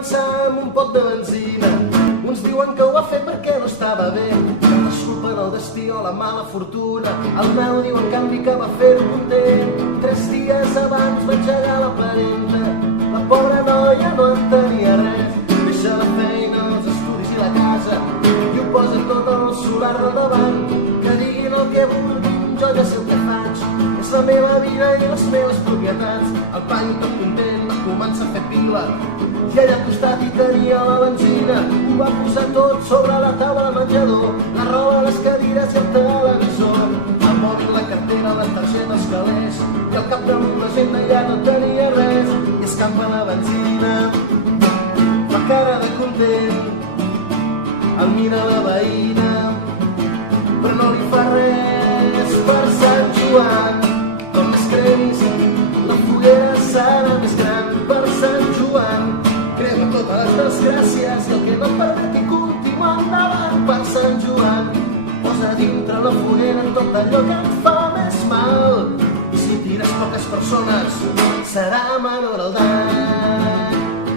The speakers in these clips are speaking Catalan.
començar amb un poc de benzina. Uns diuen que ho va fer perquè no estava bé, que no és culpa del destí o la mala fortuna. El meu diu en canvi que va fer-ho content. 3 dies abans va engegar la parenta. La pobra noia no en tenia res. Deixa la feina, els estudis i la casa i ho posa tot al solar del davant. Que diguin el que vulguin, jo ja sé el que faig. És la meva vida i les meves propietats. El pany tot content va començar a fer pila i allà al costat hi tenia la benzina. Ho va posar tot sobre la taula del menjador, la roba, les cadires i el televisor, el mòbil, la cartera, les targetes, calés, i al capdamunt l'agenda ja no tenia res. I escampa la benzina, fa cara de content, el mira la veïna, però no li fa res. Per Sant Joan, com més cremis, la foguera serà més gran. Per Sant Joan, crema totes les desgràcies i el que no et permeti continuar endavant. Per Sant Joan, posa dintre la foguera tot allò que et fa més mal. I si tires poques persones, serà menor el dany.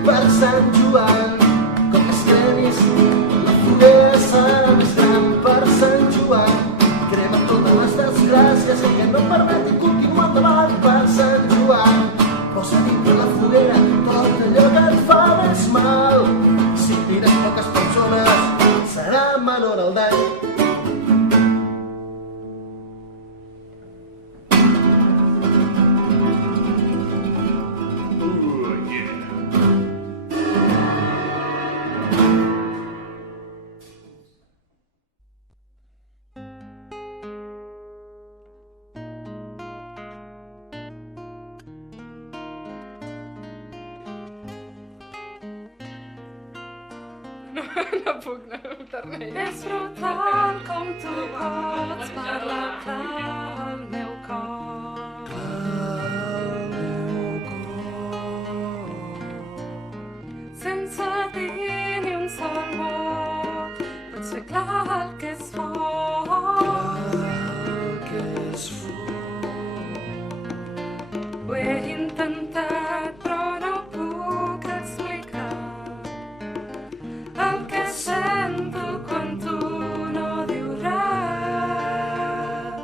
Per Sant Joan, com més cremis, la foguera serà més gran. Per Sant Joan, crema totes les desgràcies i el que no et permeti continuar endavant. Per Sant Joan, posa dintre la foguera tot allò que et fa més mal. Si tires poques persones, serà menor el dany. No puc, no tornaré. És brutal com tu pots parlar clar al meu cor. Sense dir ni un sol mot, pots fer clar el que és fort. Ho he intentat però no puc explicar el que sento quan tu no dius res.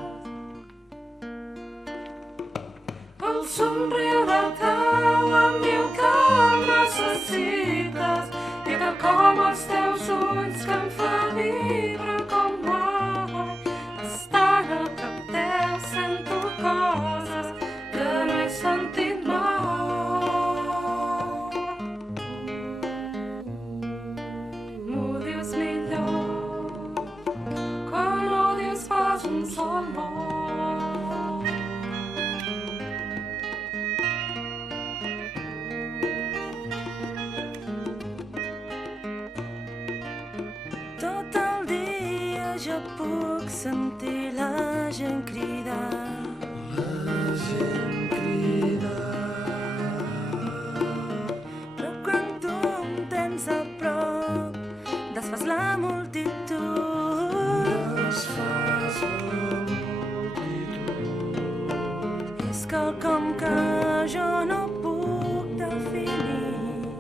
El somriure teu em diu que em necessites i que com els teus ulls que em fa vibrar com mai. Estant a prop teu sento coses que no he sentit mai. Un sol mot. Tot el dia jo puc sentir la gent cridar. Però quan tu em tens a prop, desfas la multitud. És quelcom que jo no puc definir,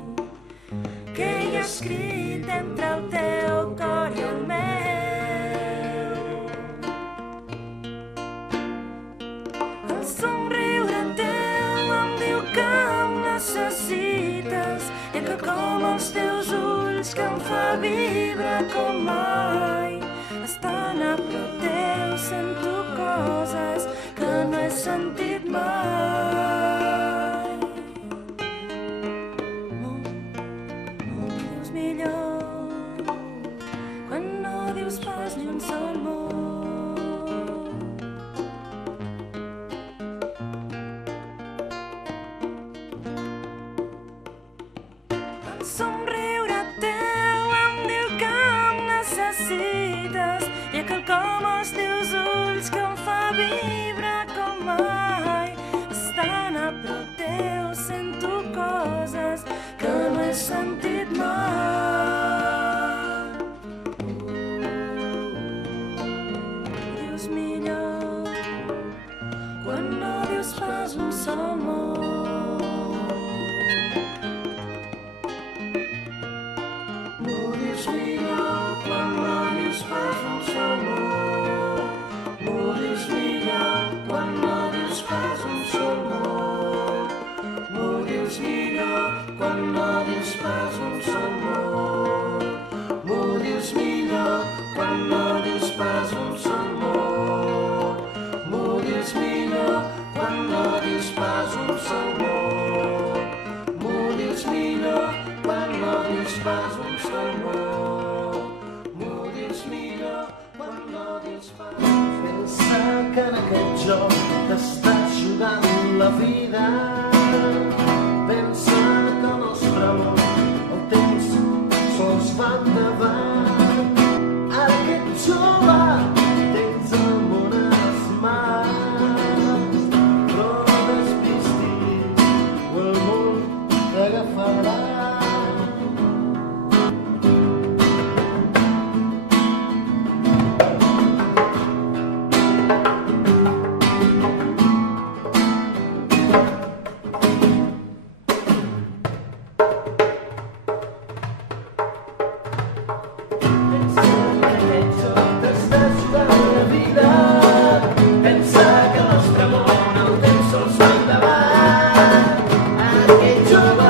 que hi ha escrit entre el teu cor i el meu. El somriure teu em diu que em necessites i que com els teus ulls que em fa vibrar com mai. Estant a prop teu sento coses que no he sentit mai. M'ho dius millor quan no dius pas ni un sol mot. El somriure teu em diu que em necessites i quelcom als teus ulls que em fa vibrar com mai. Estant a prop teu sento coses que no he sentit mai. Dius millor quan no dius pas un sol mot. quan no dius pas un sol mot. M'ho dius millor quan no dius pas un sol mot. M'ho dius millor quan no dius pas un sol mot. M'ho dius millor quan no dius pas un sol mot. M'ho dius millor quan no dius pas un sol mot. Pensa que en aquest joc t'estàs jugant la vida. Pensa que el nostre amor, el temps sols va endavant. Ara que ets jove, tens el món a les mans. Però despistis o el món t'agafarà. Pensa que el nostre món el temps sols va endavant. Ara que ets jove